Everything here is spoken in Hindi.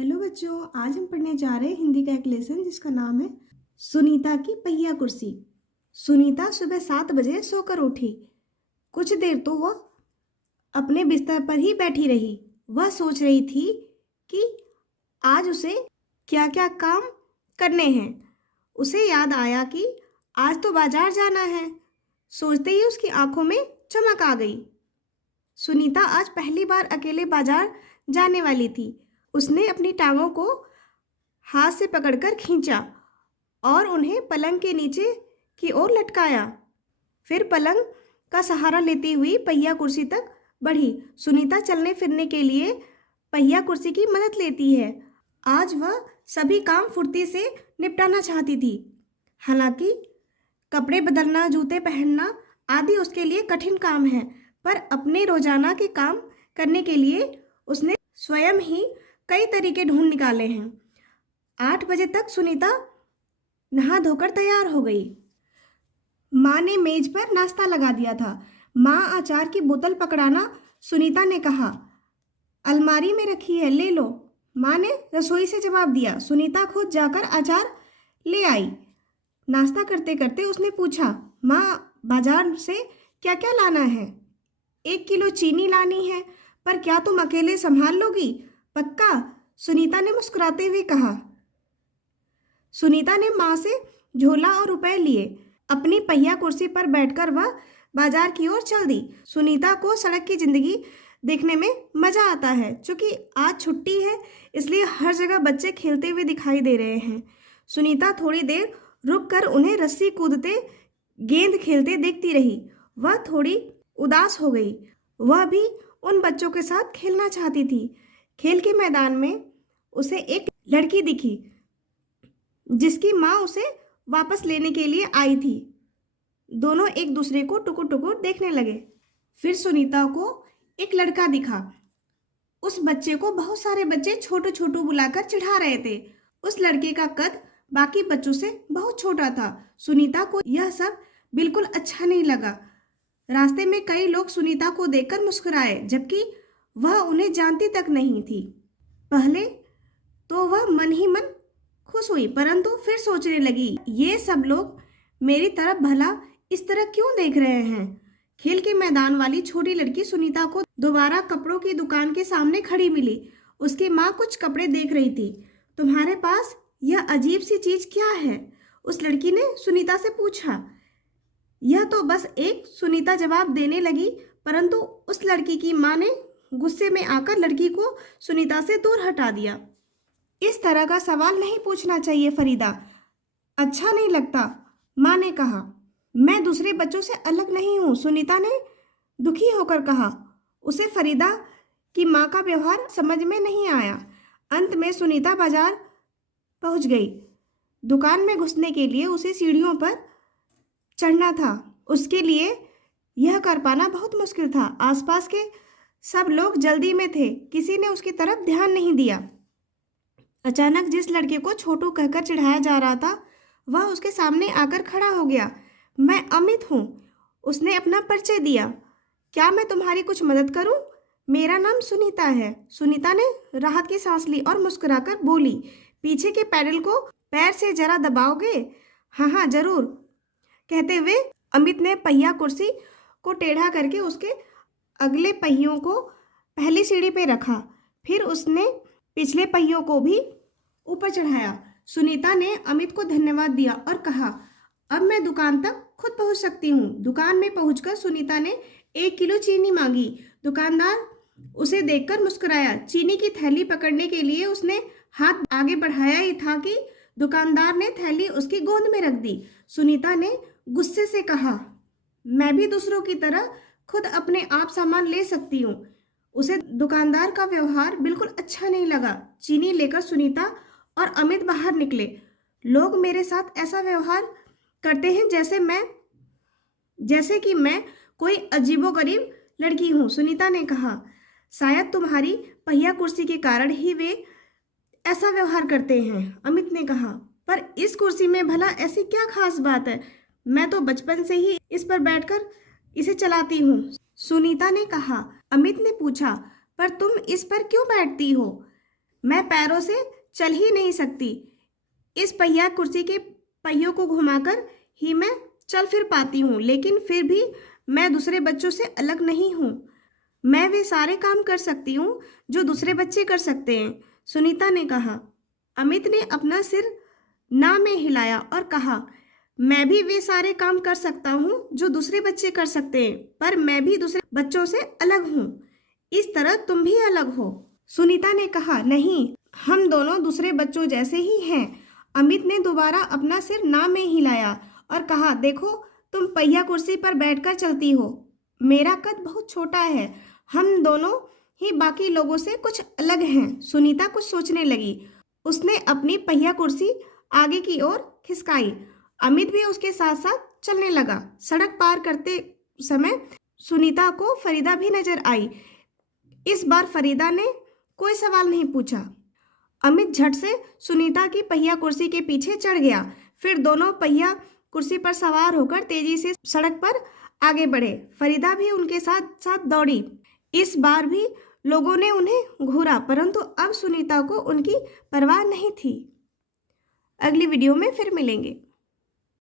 हेलो बच्चों, आज हम पढ़ने जा रहे हैं हिंदी का एक लेसन जिसका नाम है सुनीता की पहिया कुर्सी। सुनीता सुबह 7 बजे सोकर उठी। कुछ देर तो वह अपने बिस्तर पर ही बैठी रही। वह सोच रही थी कि आज उसे क्या क्या काम करने हैं। उसे याद आया कि आज तो बाजार जाना है। सोचते ही उसकी आंखों में चमक आ गई। सुनीता आज पहली बार अकेले बाजार जाने वाली थी। उसने अपनी टांगों को हाथ से पकड़कर खींचा और उन्हें पलंग के नीचे की ओर लटकाया। फिर पलंग का सहारा लेती हुई पहिया कुर्सी तक बढ़ी। सुनीता चलने फिरने के लिए पहिया कुर्सी की मदद लेती है। आज वह सभी काम फुर्ती से निपटाना चाहती थी। हालांकि कपड़े बदलना, जूते पहनना आदि उसके लिए कठिन काम है, पर अपने रोजाना के काम करने के लिए उसने स्वयं ही कई तरीके ढूंढ निकाले हैं। 8 बजे तक सुनीता नहा धोकर तैयार हो गई। माँ ने मेज पर नाश्ता लगा दिया था। माँ अचार की बोतल पकड़ाना सुनीता ने कहा। अलमारी में रखी है, ले लो, माँ ने रसोई से जवाब दिया। सुनीता खुद जाकर अचार ले आई। नाश्ता करते करते उसने पूछा, माँ बाजार से क्या क्या लाना है? 1 किलो चीनी लानी है, पर क्या तुम अकेले संभाल लोगी? पक्का? सुनीता ने मुस्कुराते हुए कहा। सुनीता ने माँ से झोला और रुपए लिए। अपनी पहिया कुर्सी पर बैठकर वह बाजार की ओर चल दी। सुनीता को सड़क की जिंदगी देखने में मजा आता है। चूंकि आज छुट्टी है, इसलिए हर जगह बच्चे खेलते हुए दिखाई दे रहे हैं। सुनीता थोड़ी देर रुककर उन्हें रस्सी कूदते, गेंद खेलते देखती रही। वह थोड़ी उदास हो गई। वह भी उन बच्चों के साथ खेलना चाहती थी। खेल के मैदान में उसे एक लड़की दिखी जिसकी माँ उसे वापस लेने के लिए आई थी। दोनों एक दूसरे को टुकुर टुकुर देखने लगे। फिर सुनीता को एक लड़का दिखा। उस बच्चे को बहुत सारे बच्चे छोटू छोटू बुलाकर चिढ़ा रहे थे। उस लड़के का कद बाकी बच्चों से बहुत छोटा था। सुनीता को यह सब बिल्कुल अच्छा नहीं लगा। रास्ते में कई लोग सुनीता को देखकर मुस्कुराए, जबकि वह उन्हें जानती तक नहीं थी। पहले तो वह मन ही मन खुश हुई, परंतु फिर सोचने लगी, ये सब लोग मेरी तरफ भला इस तरह क्यों देख रहे हैं? खेल के मैदान वाली छोटी लड़की सुनीता को दोबारा कपड़ों की दुकान के सामने खड़ी मिली। उसकी माँ कुछ कपड़े देख रही थी। तुम्हारे पास यह अजीब सी चीज क्या है? उस लड़की ने सुनीता से पूछा। यह तो बस एक, सुनीता जवाब देने लगी, परंतु उस लड़की की माँ ने गुस्से में आकर लड़की को सुनीता से दूर हटा दिया। इस तरह का सवाल नहीं पूछना चाहिए फरीदा, अच्छा नहीं लगता, माँ ने कहा। मैं दूसरे बच्चों से अलग नहीं हूँ, सुनीता ने दुखी होकर कहा। उसे फरीदा की माँ का व्यवहार समझ में नहीं आया। अंत में सुनीता बाजार पहुँच गई। दुकान में घुसने के लिए उसे सीढ़ियों पर चढ़ना था। उसके लिए यह कर पाना बहुत मुश्किल था। आसपास के सब लोग जल्दी में थे, किसी ने उसकी तरफ ध्यान नहीं दिया। अचानक जिस लड़के को छोटू कहकर चिढ़ाया जा रहा था, वह उसके सामने आकर खड़ा हो गया। मैं अमित हूँ, उसने अपना परिचय दिया। क्या मैं तुम्हारी कुछ मदद करूँ? मेरा नाम सुनीता है। सुनीता ने राहत की सांस ली और मुस्कुराकर बोली, पीछे के पैडल को पैर से जरा दबाओगे? हाँ हाँ जरूर, कहते हुए अमित ने पहिया कुर्सी को टेढ़ा करके उसके अगले पहियों को पहली सीढ़ी पे रखा। फिर उसने पिछले पहियों को भी ऊपर चढ़ाया। सुनीता ने अमित को धन्यवाद दिया और कहा, अब मैं दुकान तक खुद पहुंच सकती हूँ। दुकान में पहुंचकर सुनीता ने 1 किलो चीनी मांगी। दुकानदार उसे देखकर मुस्कुराया। चीनी की थैली पकड़ने के लिए उसने हाथ आगे बढ़ाया ही था कि दुकानदार ने थैली उसकी गोद में रख दी। सुनीता ने गुस्से से कहा, मैं भी दूसरों की तरह खुद अपने आप सामान ले सकती हूँ। उसे दुकानदार का व्यवहार बिल्कुल अच्छा नहीं लगा। चीनी लेकर सुनीता और अमित बाहर निकले। लोग मेरे साथ ऐसा व्यवहार करते हैं जैसे कि मैं कोई अजीबोगरीब लड़की हूँ, सुनीता ने कहा। शायद तुम्हारी पहिया कुर्सी के कारण ही वे ऐसा व्यवहार करते हैं, अमित ने कहा। पर इस कुर्सी में भला ऐसी क्या खास बात है? मैं तो बचपन से ही इस पर बैठकर इसे चलाती हूँ, सुनीता ने कहा। अमित ने पूछा, पर तुम इस पर क्यों बैठती हो? मैं पैरों से चल ही नहीं सकती। इस पहिया कुर्सी के पहियों को घुमाकर ही मैं चल फिर पाती हूँ, लेकिन फिर भी मैं दूसरे बच्चों से अलग नहीं हूँ। मैं वे सारे काम कर सकती हूँ जो दूसरे बच्चे कर सकते हैं, सुनीता ने कहा। अमित ने अपना सिर ना में हिलाया और कहा, मैं भी वे सारे काम कर सकता हूँ जो दूसरे बच्चे कर सकते हैं, पर मैं भी दूसरे बच्चों से अलग हूँ, इस तरह तुम भी अलग हो। सुनीता ने कहा, नहीं, हम दोनों दूसरे बच्चों जैसे ही हैं। अमित ने दोबारा अपना सिर ना में हिलाया और कहा, देखो, तुम पहिया कुर्सी पर बैठकर चलती हो, मेरा कद बहुत छोटा है, हम दोनों ही बाकी लोगों से कुछ अलग हैं। सुनीता कुछ सोचने लगी। उसने अपनी पहिया कुर्सी आगे की ओर खिसकाई। अमित भी उसके साथ साथ चलने लगा। सड़क पार करते समय सुनीता को फरीदा भी नजर आई। इस बार फरीदा ने कोई सवाल नहीं पूछा। अमित झट से सुनीता की पहिया कुर्सी के पीछे चढ़ गया। फिर दोनों पहिया कुर्सी पर सवार होकर तेजी से सड़क पर आगे बढ़े। फरीदा भी उनके साथ साथ दौड़ी। इस बार भी लोगों ने उन्हें घूरा, परंतु अब सुनीता को उनकी परवाह नहीं थी। अगली वीडियो में फिर मिलेंगे।